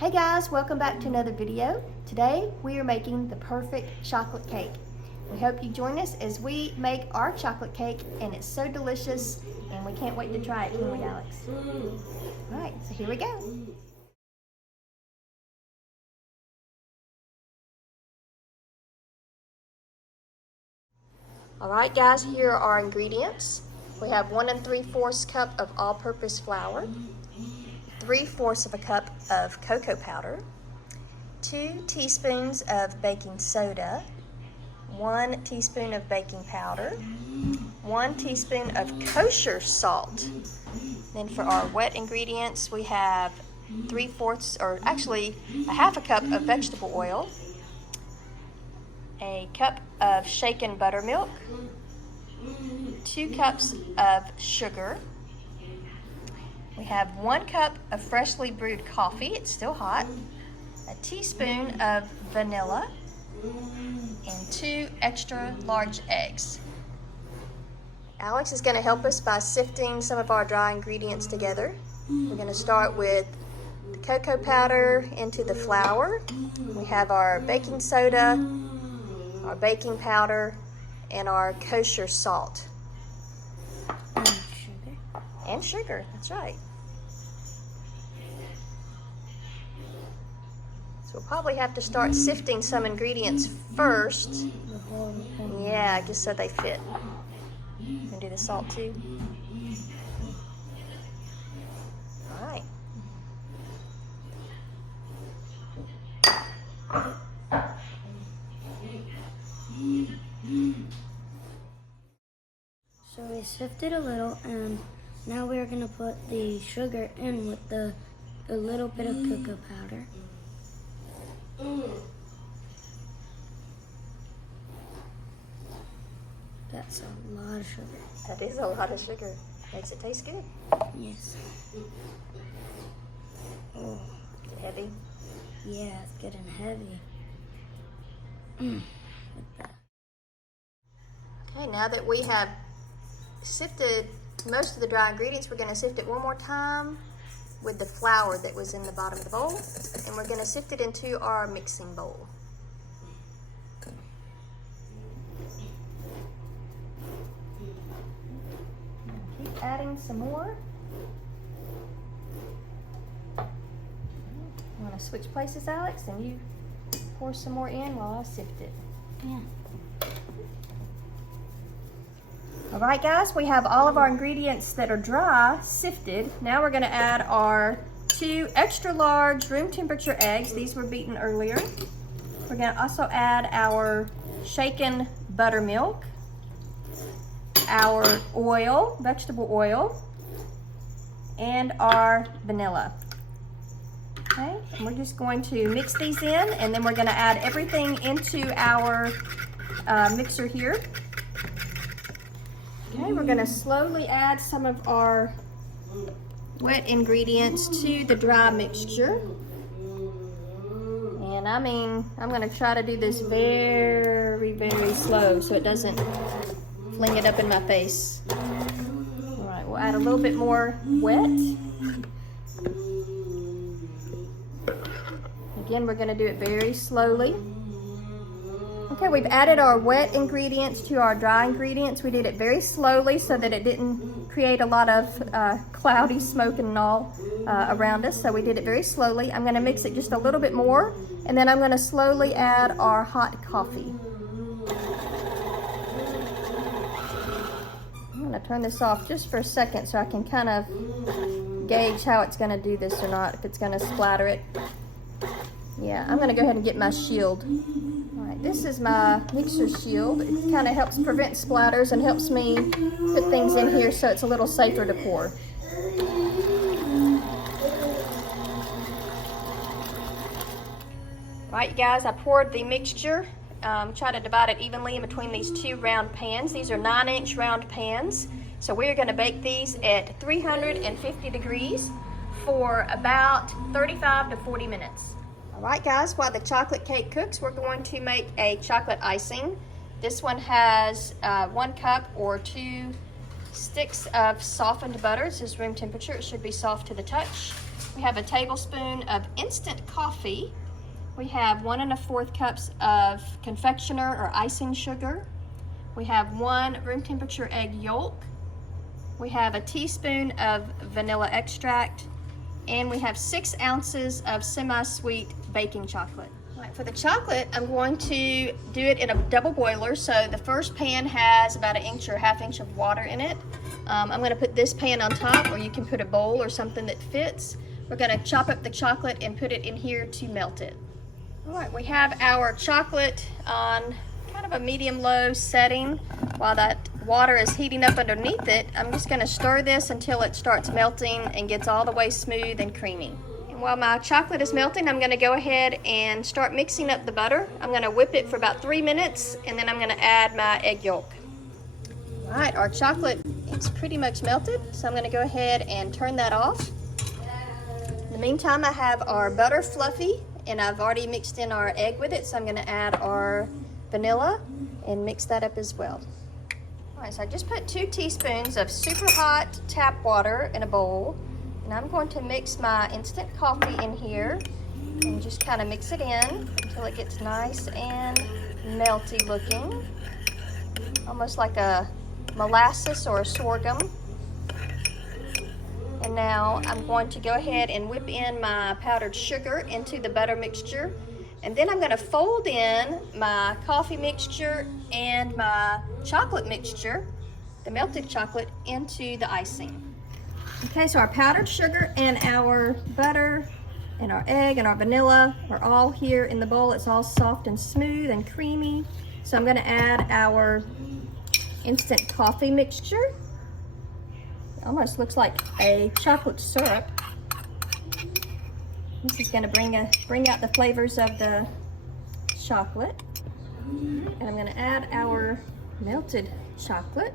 Hey guys, welcome back to another video. Today we are making the perfect chocolate cake. We hope you join us as we make our chocolate cake, and it's so delicious and we can't wait to try it, can we, Alex? All right, so here we go. All right guys, here are our ingredients. We have 1 3/4 cup of all-purpose flour, 3/4 of a cup of cocoa powder, 2 teaspoons of baking soda, 1 teaspoon of baking powder, 1 teaspoon of kosher salt. Then for our wet ingredients, we have 3/4, or actually a half a cup of vegetable oil, a cup of shaken buttermilk, 2 cups of sugar. We have 1 cup of freshly brewed coffee, it's still hot, a teaspoon of vanilla, and 2 extra large eggs. Alex is going to help us by sifting some of our dry ingredients together. We're going to start with the cocoa powder into the flour. We have our baking soda, our baking powder, and our kosher salt. And sugar, that's right. So we'll probably have to start sifting some ingredients first. Yeah, just so they fit. And do the salt too. All right. So we sifted a little, and now we're going to put the sugar in with a little bit of cocoa powder. That's a lot of sugar. That is a lot of sugar. Makes it taste good. Yes. Oh, is it heavy? Yeah, it's getting heavy. Okay, now that we have sifted most of the dry ingredients, we're going to sift it one more time with the flour that was in the bottom of the bowl, and we're going to sift it into our mixing bowl. Keep adding some more. You want to switch places, Alex, and you pour some more in while I sift it. Yeah. All right, guys, we have all of our ingredients that are dry sifted. Now we're going to add our 2 extra large room temperature eggs. These were beaten earlier. We're going to also add our shaken buttermilk, our oil, vegetable oil, and our vanilla. Okay, and we're just going to mix these in, and then we're going to add everything into our mixer here. Okay, we're going to slowly add some of our wet ingredients to the dry mixture. And I'm going to try to do this very, very slow so it doesn't fling it up in my face. All right, we'll add a little bit more wet. Again, we're going to do it very slowly. Okay, we've added our wet ingredients to our dry ingredients. We did it very slowly so that it didn't create a lot of cloudy smoke and all around us. So we did it very slowly. I'm going to mix it just a little bit more, and then I'm going to slowly add our hot coffee. I'm going to turn this off just for a second so I can kind of gauge how it's going to do this or not, if it's going to splatter it. Yeah, I'm going to go ahead and get my shield. This is my mixer shield. It kind of helps prevent splatters and helps me put things in here so it's a little safer to pour. Right, you guys, I poured the mixture. Try to divide it evenly in between these 2 round pans. These are 9-inch round pans. So we're going to bake these at 350 degrees for about 35 to 40 minutes. All right, guys, while the chocolate cake cooks, we're going to make a chocolate icing. This one has 1 cup or 2 sticks of softened butter. This is room temperature. It should be soft to the touch. We have a tablespoon of instant coffee. We have 1 1/4 cups of confectioner or icing sugar. We have 1 room temperature egg yolk. We have a teaspoon of vanilla extract, and we have 6 ounces of semi-sweet baking chocolate. All right, for the chocolate, I'm going to do it in a double boiler. So the first pan has about 1 inch or 1/2 inch of water in it. I'm going to put this pan on top, or you can put a bowl or something that fits. We're going to chop up the chocolate and put it in here to melt it. All right, we have our chocolate on kind of a medium-low setting. While that water is heating up underneath it, I'm just going to stir this until it starts melting and gets all the way smooth and creamy. And while my chocolate is melting, I'm going to go ahead and start mixing up the butter. I'm going to whip it for about 3 minutes, and then I'm going to add my egg yolk. All right, our chocolate is pretty much melted, so I'm going to go ahead and turn that off. In the meantime, I have our butter fluffy, and I've already mixed in our egg with it, so I'm going to add our vanilla and mix that up as well. All right, so I just put 2 teaspoons of super hot tap water in a bowl, and I'm going to mix my instant coffee in here and just kind of mix it in until it gets nice and melty looking, almost like a molasses or a sorghum. And now I'm going to go ahead and whip in my powdered sugar into the butter mixture. And then I'm going to fold in my coffee mixture and my chocolate mixture, the melted chocolate, into the icing. Okay, so our powdered sugar and our butter and our egg and our vanilla are all here in the bowl. It's all soft and smooth and creamy. So I'm going to add our instant coffee mixture. It almost looks like a chocolate syrup. This is going to bring out the flavors of the chocolate. And I'm going to add our melted chocolate.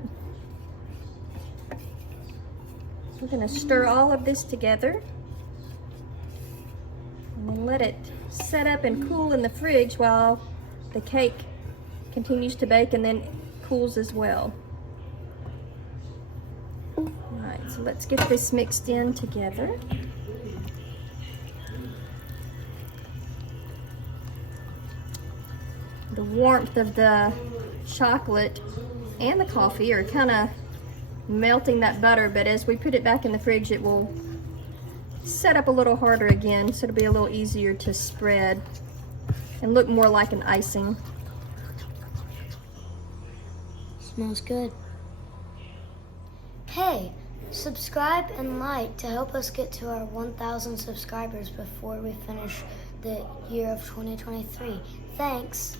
We're going to stir all of this together and then let it set up and cool in the fridge while the cake continues to bake and then cools as well. All right, so let's get this mixed in together. The warmth of the chocolate and the coffee are kind of melting that butter, but as we put it back in the fridge, it will set up a little harder again, so it'll be a little easier to spread and look more like an icing. Smells good. Hey, subscribe and like to help us get to our 1,000 subscribers before we finish the year of 2023. Thanks.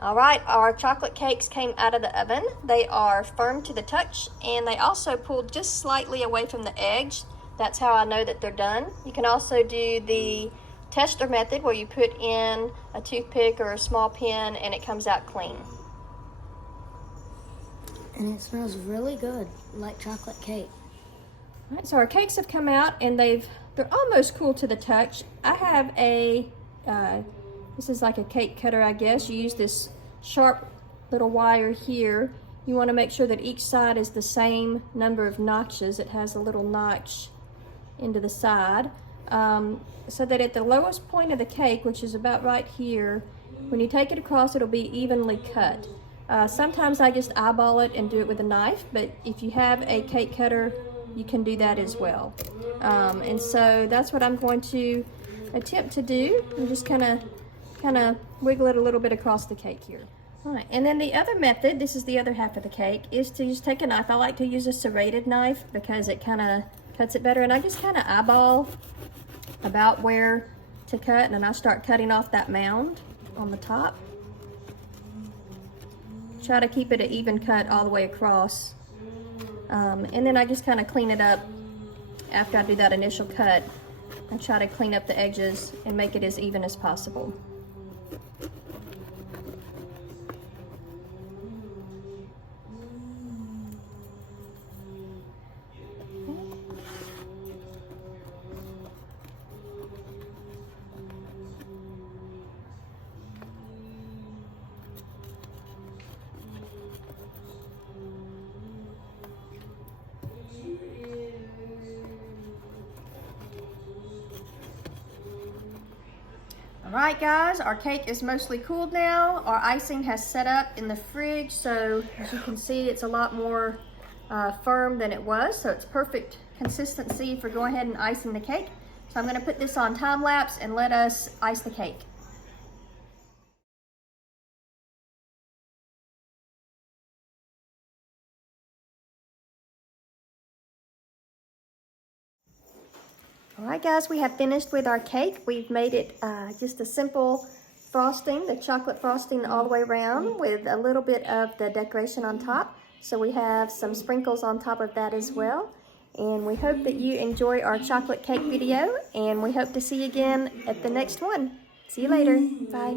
All right, our chocolate cakes came out of the oven. They are firm to the touch, and they also pulled just slightly away from the edge. That's how I know that they're done. You can also do the tester method where you put in a toothpick or a small pin and it comes out clean. And it smells really good, like chocolate cake. All right, so our cakes have come out and they're almost cool to the touch. I have a this is like a cake cutter, I guess. You use this sharp little wire here. You want to make sure that each side is the same number of notches. It has a little notch into the side, so that at the lowest point of the cake, which is about right here, when you take it across, it'll be evenly cut. Sometimes I just eyeball it and do it with a knife, but if you have a cake cutter, you can do that as well. And so that's what I'm going to attempt to do. I'm just kind of wiggle it a little bit across the cake here. All right, and then the other method, this is the other half of the cake, is to just take a knife. I like to use a serrated knife because it kind of cuts it better, and I just kind of eyeball about where to cut, and then I start cutting off that mound on the top. Try to keep it an even cut all the way across, and then I just kind of clean it up after I do that initial cut. I try to clean up the edges and make it as even as possible. All right, guys, our cake is mostly cooled now. Our icing has set up in the fridge, so as you can see, it's a lot more firm than it was, so it's perfect consistency for going ahead and icing the cake. So I'm going to put this on time lapse and let us ice the cake. All right, guys, we have finished with our cake. We've made it just a simple frosting, the chocolate frosting all the way around with a little bit of the decoration on top. So we have some sprinkles on top of that as well. And we hope that you enjoy our chocolate cake video, and we hope to see you again at the next one. See you later. Bye.